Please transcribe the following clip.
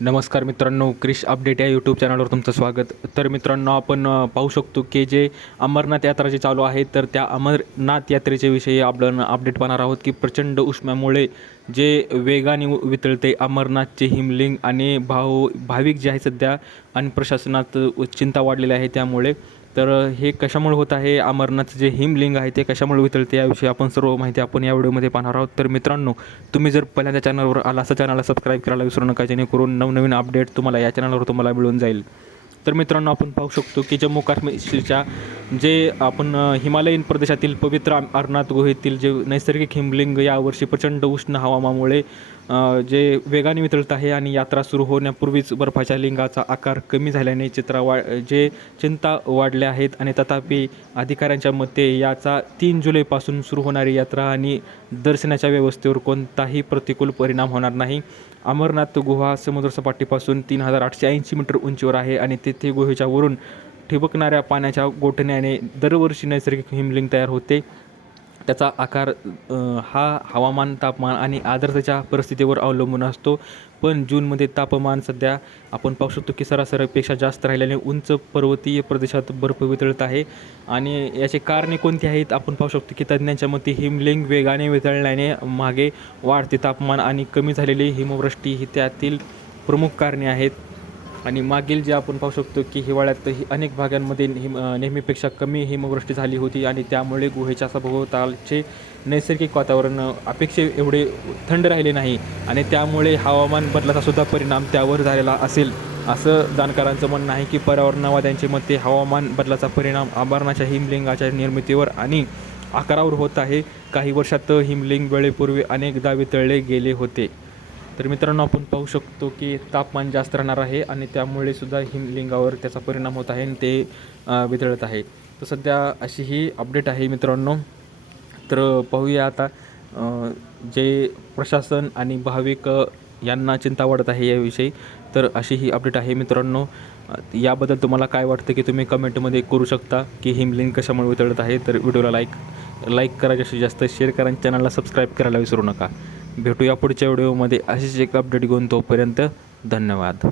नमस्कार मित्रांनो, क्रिश अपडेट या यूट्यूब चॅनलवर तुमचं स्वागत. तर मित्रांनो, आपण पाहू शकतो की जे अमरनाथ यात्रा जी चालू आहे, तर त्या अमरनाथ यात्रेच्या विषयी आपण अपडेट पाहणार आहोत की प्रचंड उष्म्यामुळे जे वेगाने वितळते अमरनाथचे हिमलिंग आणि भाविक जे आहे सध्या आणि प्रशासनात चिंता वाढलेली आहे त्यामुळे. तर हे कशामुळे होत आहे, अमरनाथ जे हिमलिंग आहे ते कशामुळे वितळते याविषयी आपण सर्व माहिती आपण या व्हिडिओमध्ये पाहणार आहोत. तर मित्रांनो, तुम्ही जर पहिल्यांदा चॅनलवर आला असं चॅनलला सबस्क्राईब करायला विसरू नका, जेणेकरून नवनवीन अपडेट तुम्हाला या चॅनलवर तुम्हाला मिळून जाईल. तर मित्रांनो, आपण पाहू शकतो की जम्मू काश्मीरच्या जे आपण हिमालयीन प्रदेशातील पवित्र अमरनाथ गुहेतील जे नैसर्गिक हिमलिंग यावर्षी प्रचंड उष्ण हवामानामुळे जे वेगाने वितळत आहे आणि यात्रा सुरू होण्यापूर्वीच बर्फाच्या लिंगाचा आकार कमी झाल्याने चिंता वाढल्या आहेत. आणि तथापि अधिकाऱ्यांच्या मते याचा 3 जुलैपासून सुरू होणारी यात्रा आणि दर्शनाच्या व्यवस्थेवर कोणताही प्रतिकूल परिणाम होणार नाही. अमरनाथ गुहा समुद्रसपाटीपासून 3880 मीटर उंचीवर आहे आणि तेथे गुहेच्या वरून ठिबकणाऱ्या पाण्याच्या गोठण्याने दरवर्षी नैसर्गिक हिमलिंग तयार होते. त्याचा आकार हा हवामान, तापमान आणि आर्द्रतेच्या परिस्थितीवर अवलंबून असतो. पण जूनमध्ये तापमान सध्या आपण पाहू शकतो की सरासरीपेक्षा जास्त राहिल्याने उंच पर्वतीय प्रदेशात बर्फ वितळत आहे. आणि याचे कारणे कोणती आहेत आपण पाहू शकतो की तज्ज्ञांच्या मते हिमलिंग वेगाने वितळण्याने मागे वाढते तापमान आणि कमी झालेली हिमवृष्टी ही त्यातील प्रमुख कारणे आहेत. आणि मागील जे आपण पाहू शकतो की हिवाळ्यात अनेक भागांमध्ये नेहमीपेक्षा कमी हिमवृष्टी झाली होती आणि त्यामुळे गुहेच्या सभोवतालचे नैसर्गिक वातावरण अपेक्षे एवढे थंड राहिले नाही आणि त्यामुळे हवामान बदलाचा सुद्धा परिणाम त्यावर झालेला असेल, असं जाणकारांचं म्हणणं आहे. की पर्यावरणवाद्यांच्या मते हवामान बदलाचा परिणाम अमरनाथच्या हिमलिंगाच्या निर्मितीवर आणि आकारावर होत आहे. काही वर्षात हिमलिंग वेळेपूर्वी अनेकदा वितळले गेले होते. तर मित्रांनो, आपण पाहू शकतो की तापमान जास्त राहणार आहे आणि त्यामुळे सुद्धा हिमलिंगावर त्याचा परिणाम होत आहे आणि ते वितळत आहे. तर सध्या अशी ही अपडेट आहे मित्रांनो. तर पाहूया आता जे प्रशासन आणि भाविक यांना चिंता वाढत आहे याविषयी. तर अशी ही अपडेट आहे मित्रांनो. याबद्दल तुम्हाला काय वाटतं की तुम्ही कमेंटमध्ये करू शकता की हिमलिंग कशामुळे वितळत आहे. तर व्हिडिओला लाईक करा, जास्तीत जास्त शेअर करा आणि चॅनलला सबस्क्राईब करायला विसरू नका. भेटूया पुढच्या व्हिडिओमध्ये अशीच एक अपडेट घेऊन. तोपर्यंत धन्यवाद.